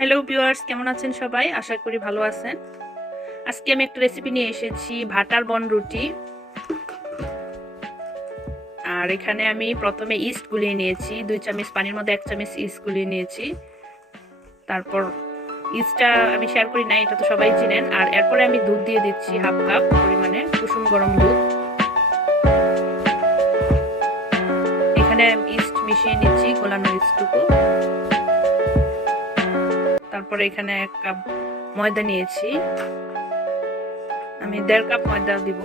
Hello viewers, কেমন আছেন সবাই? আশা করি ভালো আছেন। আজকে আমি একটা রেসিপি নিয়ে এসেছি, ভাটার বন রুটি। আর এখানে আমি প্রথমে ইস্ট গুলিয়ে নিয়েছি, 2 চামচ পানির মধ্যে 1 চামচ ইস্ট গুলিয়ে নিয়েছি। তারপর ইস্টটা আমি শেয়ার করি না, এটা তো সবাই চিনেন। আর এরপরে আমি দুধ দিয়ে দিচ্ছি হাফ কাপ পরিমাণে, কুসুম গরম দুধ। এখানে ইস্ট মিশিয়ে নিচ্ছি, গোলানো ইস্টটুকু। তারপরে এখানে 1 কাপ ময়দা নিয়েছি, আমি 1.5 কাপ ময়দা দিব,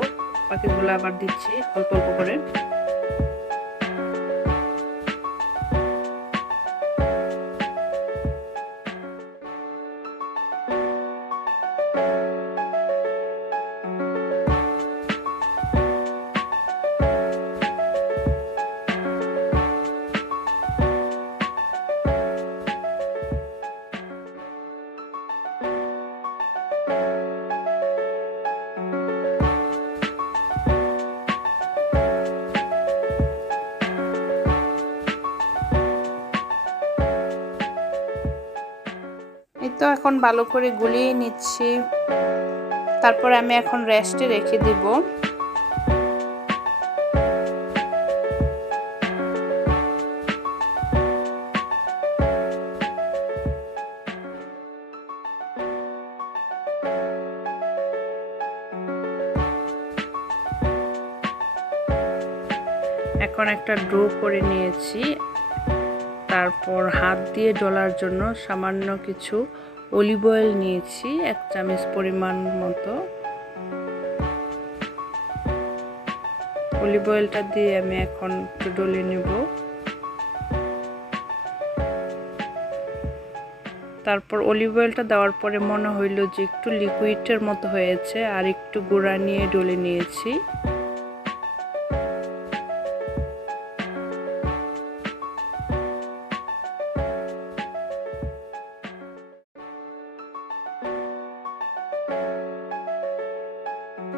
বাকিগুলো আবার দিচ্ছি অল্প অল্প করে। এই তো এখন ভালো করে গুলিয়ে নিচ্ছি। তারপর আমি এখন রেস্টে রেখে দিব। এখন একটা ডো করে নিয়েছি। তারপর হাত দিয়ে ডলার জন্য সামান্য কিছু অলিভ অয়েল নিয়েছি, 1 চামচ পরিমাণ মতো। অলিভ অয়েলটা দিয়ে আমি এখন একটু ডলে নেব। তারপর অলিভ অয়েলটা দেওয়ার পরে মনে হইল যে একটু লিকুইডের মতো হয়েছে, আর একটু গুঁড়া নিয়ে ডলে নিয়েছি।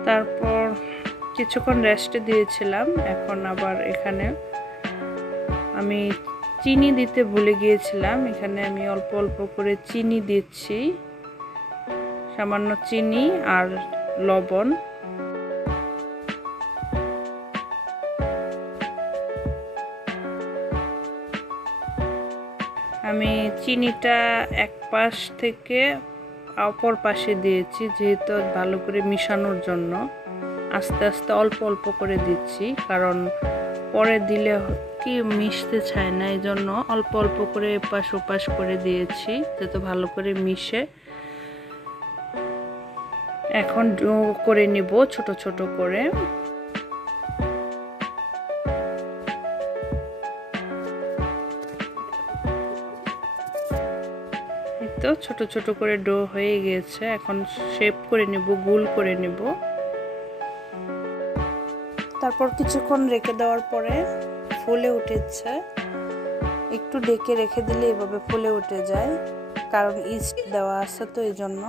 তারপর কিছুক্ষণ রেস্টে দিয়েছিলাম। এখন আবার এখানে আমি চিনি দিতে ভুলে গিয়েছিলাম, এখানে আমি অল্প অল্প করে চিনি দিচ্ছি, সামান্য চিনি আর লবণ। আমি চিনিটা এক পাশ থেকে অপর পাশে দিয়েছি, যেহেতু ভালো করে মিশানোর জন্য আস্তে আস্তে অল্প অল্প করে দিচ্ছি, কারণ পরে দিলে কি মিশতে চায় না, এই জন্য অল্প অল্প করে এপাশ ওপাশ করে দিয়েছি যাতে ভালো করে মিশে। এখন ডো করে নিব ছোট ছোট করে। তো ছোট ছোট করে ডো হয়ে গেছে, এখন শেপ করে নেব, গোল করে নেব। তারপর কিছুক্ষণ রেখে দেওয়ার পরে ফুলে উঠেছে। একটু ঢেকে রেখে দিলে এভাবে ফুলে উঠে যায়, কারণ ইস্ট দেওয়া আছে তো এই জন্য।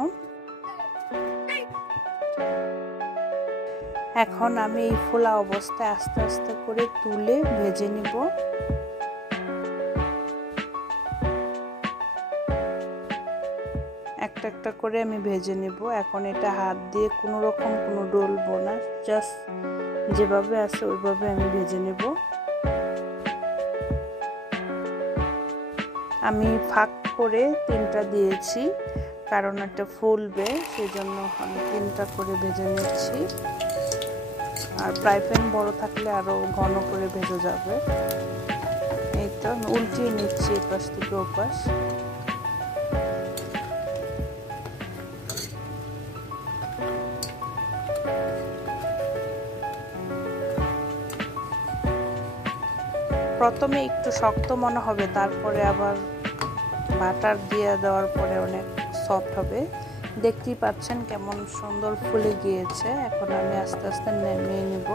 এখন আমি এই ফোলা অবস্থায় আস্তে আস্তে করে তুলে ভেজে নিব। একটা একটা করে আমি ভেজে নেব। এখন এটা হাত দিয়ে কোনো রকম কোনো ডলবো না, জাস্ট যেভাবে আছে ওইভাবে আমি ভেজে নেব। আমি ফাঁক করে 3টা দিয়েছি, কারণ এটা ফুলবে, সেই জন্য আমি 3টা করে ভেজে নিচ্ছি। আর ফ্রাই প্যান বড় থাকলে আরও ঘন করে ভেজে যাবে। এই তো আমি উল্টিয়ে নিচ্ছি এপাশ থেকে ওপাশ। প্রথমে একটু শক্ত মনে হবে, তারপরে আবার বাটার দিয়ে দেওয়ার পরে অনেক সফট হবে। দেখতেই পাচ্ছেন কেমন সুন্দর ফুলে গিয়েছে। এখন আমি আস্তে আস্তে নামিয়ে নেব।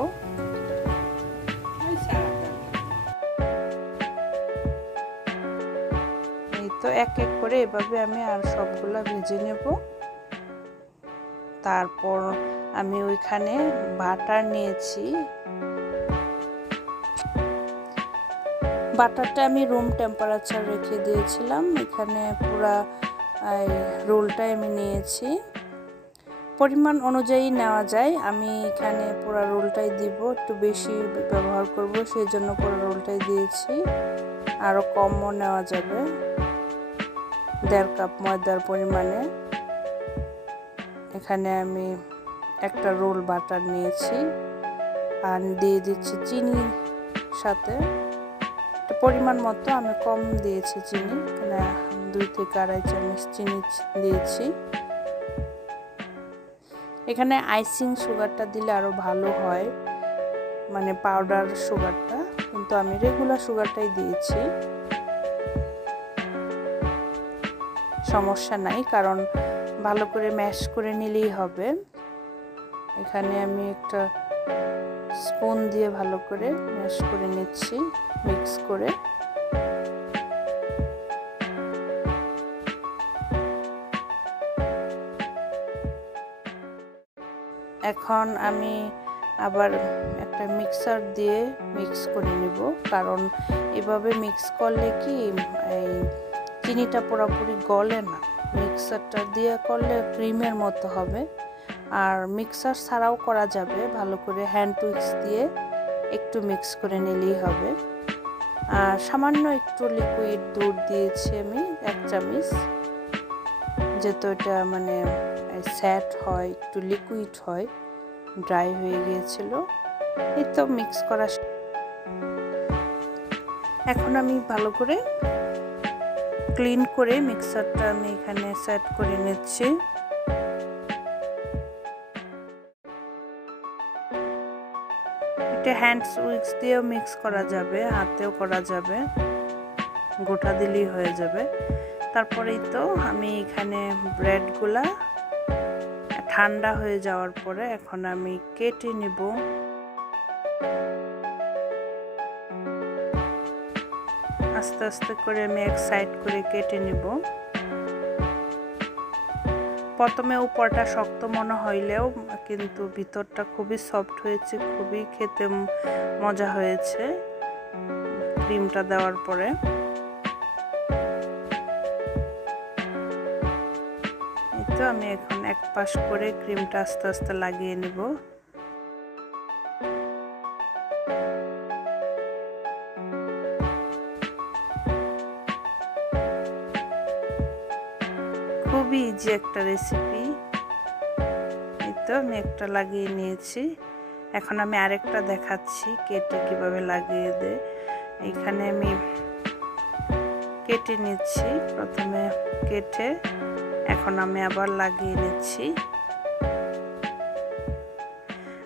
এই তো এক এক করে এভাবে আমি আর সবগুলা ভেজে নেব। তারপর আমি ওইখানে বাটার নিয়েছি, বাটারটা আমি রুম টেম্পারেচার রেখে দিয়েছিলাম। এখানে পুরা এই রোলটা আমি নিয়েছি। পরিমাণ অনুযায়ী নেওয়া যায়, আমি এখানে পুরো রোলটাই দিব, একটু বেশি ব্যবহার করব সেই জন্য পুরো রোলটাই দিয়েছি। আরও কমও নেওয়া যাবে, 1.5 কাপ ময়দার পরিমাণে। এখানে আমি একটা রোল বাটার নিয়েছি আর দিয়ে দিচ্ছি চিনির সাথে পরিমাণ মতো, আমি কম দিয়েছি চিনি, এখানে 2 থেকে 2.5 চামচ চিনি দিয়েছি। এখানে আইসিং সুগারটা দিলে আরও ভালো হয়, মানে পাউডার সুগারটা, কিন্তু আমি রেগুলার সুগারটাই দিয়েছি, সমস্যা নাই, কারণ ভালো করে ম্যাশ করে নিলেই হবে। এখানে আমি একটা স্পুন দিয়ে ভালো করে ম্যাশ করে নিচ্ছি, মিক্স করে। এখন আমি আবার একটা মিক্সার দিয়ে মিক্স করে নিব, কারণ এভাবে মিক্স করলে কি এই চিনিটা পুরোপুরি গলে না, মিক্সারটা দিয়ে করলে ক্রিমের মতো হবে। আর মিক্সার ছাড়াও করা যাবে, ভালো করে হ্যান্ড উইক্স দিয়ে একটু মিক্স করে নিলেই হবে। আর সামান্য একটু লিকুইড দুধ দিয়েছি আমি 1 চামচ, যেহেতু এটা মানে সেট হয়, একটু লিকুইড হয়, ড্রাই হয়ে গিয়েছিল। এই তো মিক্স করা। এখন আমি ভালো করে ক্লিন করে মিক্সারটা আমি এখানে সেট করে নিচ্ছি। এটা হ্যান্ড উইক্স দিয়েও মিক্স করা যাবে, হাতেও করা যাবে, গোটা দিলেই হয়ে যাবে। তারপরেই তো আমি এখানে ব্রেডগুলা ঠান্ডা হয়ে যাওয়ার পরে এখন আমি কেটে নিব। আস্তে আস্তে করে আমি এক সাইড করে কেটে নিব। প্রথমে উপরটা শক্ত মনে হইলেও কিন্তু ভিতরটা খুবই সফট হয়েছে, খুবই খেতে মজা হয়েছে ক্রিমটা দেওয়ার পরে। এই তো আমি এখন এক পাশ করে ক্রিমটা আস্তে আস্তে লাগিয়ে নিব। খুবই ইজি একটা রেসিপি। এই তো আমি একটা লাগিয়ে নিয়েছি, এখন আমি আরেকটা দেখাচ্ছি কেটে কিভাবে লাগিয়ে দেয়। এইখানে আমি কেটে নিচ্ছি, প্রথমে কেটে এখন আমি আবার লাগিয়ে নিচ্ছি।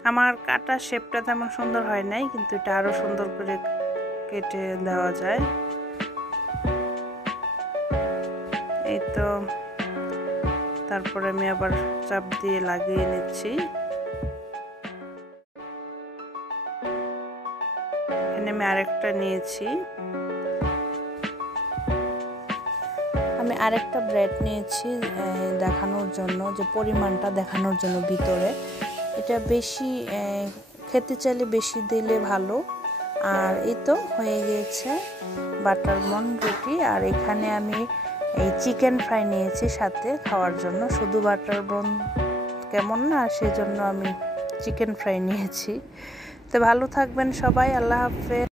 আমার কাটা শেপটা তেমন সুন্দর হয় নাই, কিন্তু এটা আরো সুন্দর করে কেটে দেওয়া যায়। এই তো তারপরে আমি আবার চাপ দিয়ে লাগিয়ে নিচ্ছি। এখানে আমি আরেকটা নিয়েছি, আমি আরেকটা ব্রেড নিয়েছি দেখানোর জন্য, যে পরিমাণটা দেখানোর জন্য ভিতরে। এটা বেশি খেতে চাইলে বেশি দিলে ভালো। আর এই তো হয়ে গিয়েছে বাটার বন রুটি। আর এখানে আমি এই চিকেন ফ্রাই নিয়েছি সাথে খাওয়ার জন্য, শুধু বাটার বন কেমন না, সেজন্য আমি চিকেন ফ্রাই নিয়েছি। তো ভালো থাকবেন সবাই, আল্লাহ হাফেজ।